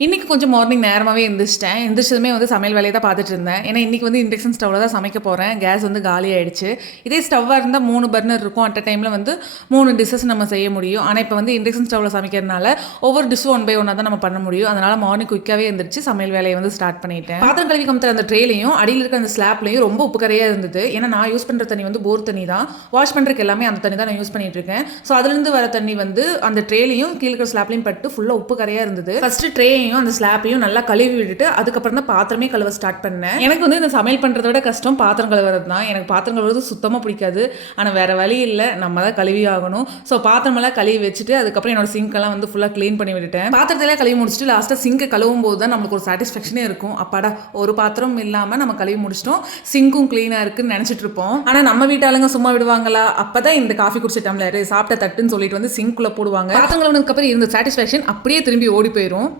இன்னைக்கு கொஞ்சம் மார்னிங் நேரமாவே எந்திரிச்சிட்டேன். எந்திரிச்சதுமே வந்து சமையல் வேலைய தான் பார்த்துட்டு இருந்தேன். ஏன்னா, இன்னைக்கு வந்து இண்டக்ஷன் ஸ்டவ்ல தான் சமைக்க போறேன். கேஸ் வந்து காலி ஆயிடுச்சு. இதே ஸ்டவ்வா இருந்தா 3 பர்னர் இருக்கும். அட் அ டைம்ல வந்து 3 டிஷ்ஷஸ் நம்ம செய்ய முடியும். ஆனா, இப்ப வந்து இண்டக்ஷன் ஸ்டவ்ல சமைக்கிறதுனால ஒவ்வொரு டிஷ்ஷும் ஒன் பை ஒன்னா தான் நம்ம பண்ண முடியும். அதனால மார்னிங் குயிக்காவே எந்திரிச்சு சமையல் வேலைய வந்து ஸ்டார்ட் பண்ணிட்டேன். பாத்திரம் கழுவி கமுத்துற அந்த ட்ரேலயும், அடியில இருக்க அந்த ஸ்லாப்லயும் ரொம்ப உப்பு கறையா இருந்தது. ஏன்னா, நான் யூஸ் பண்ற தண்ணி வந்து போர் தண்ணி தான். வாஷ் பண்றதுக்கு எல்லாமே அந்த தண்ணி தான் நான் யூஸ் பண்ணிட்டு இருக்கேன். ஸோ அதுலேருந்து வர தண்ணி வந்து அந்த ட்ரேலயும் கீழ இருக்கிற ஸ்லாப்லயும் பட்டு ஃபுல்லா உப்பு கறையா இருந்தது. ஃபர்ஸ்ட் ட்ரேயையும் அந்த ஸ்லாப்பையும் நல்லா கழுவி விட்டுட்டு அதுக்கப்புறம் தான் பாத்திரமே கழுவ ஸ்டார்ட் பண்ணேன். எனக்கு வந்து இந்த சமையல் பண்றத விட கஷ்டம் பாத்திரம் கழுவுறது தான். எனக்கு பாத்திரம் கழுவுறது சுத்தமா பிடிக்காது. ஆனா வேற வழி இல்லை, நம்ம தான் கழுவி ஆகணும். ஸோ பாத்திரமெல்லாம் கழுவி வச்சுட்டு அதுக்கப்புறம் என்னோட சிங்க் எல்லாம் வந்து ஃபுல்லா க்ளீன் பண்ணி விட்டுட்டேன். பாத்திரத்தெல்லாம் கழுவி முடிச்சுட்டு லாஸ்ட்டாக சிங்கை கழுவும் போது தான் நம்மளுக்கு ஒரு சாட்டிஸ்ஃபேக்ஷனே இருக்கும். அப்பாடா ஒரு பாத்திரம் இல்லாமல் நம்ம கழுவி முடிச்சிட்டோம், சிங்கும் க்ளீனாக இருக்குன்னு நினச்சிட்டு இருப்போம். ஆனால் நம்ம வீட்டாளுங்க சும்மா விடுவாங்களா? அப்பதான் இந்த காஃபி குடிச்ச டம்ளர் சாப்பிட்ட தட்டுன்னு சொல்லிட்டு வந்து சிங்க்குள்ள போடுவாங்க. பாத்திரம் கழுவுனதுக்கு அப்புறம் இருந்த சாட்டிஸ்ஃபேக்ஷன் அப்படியே திரும்பி ஓடி போயிடும்.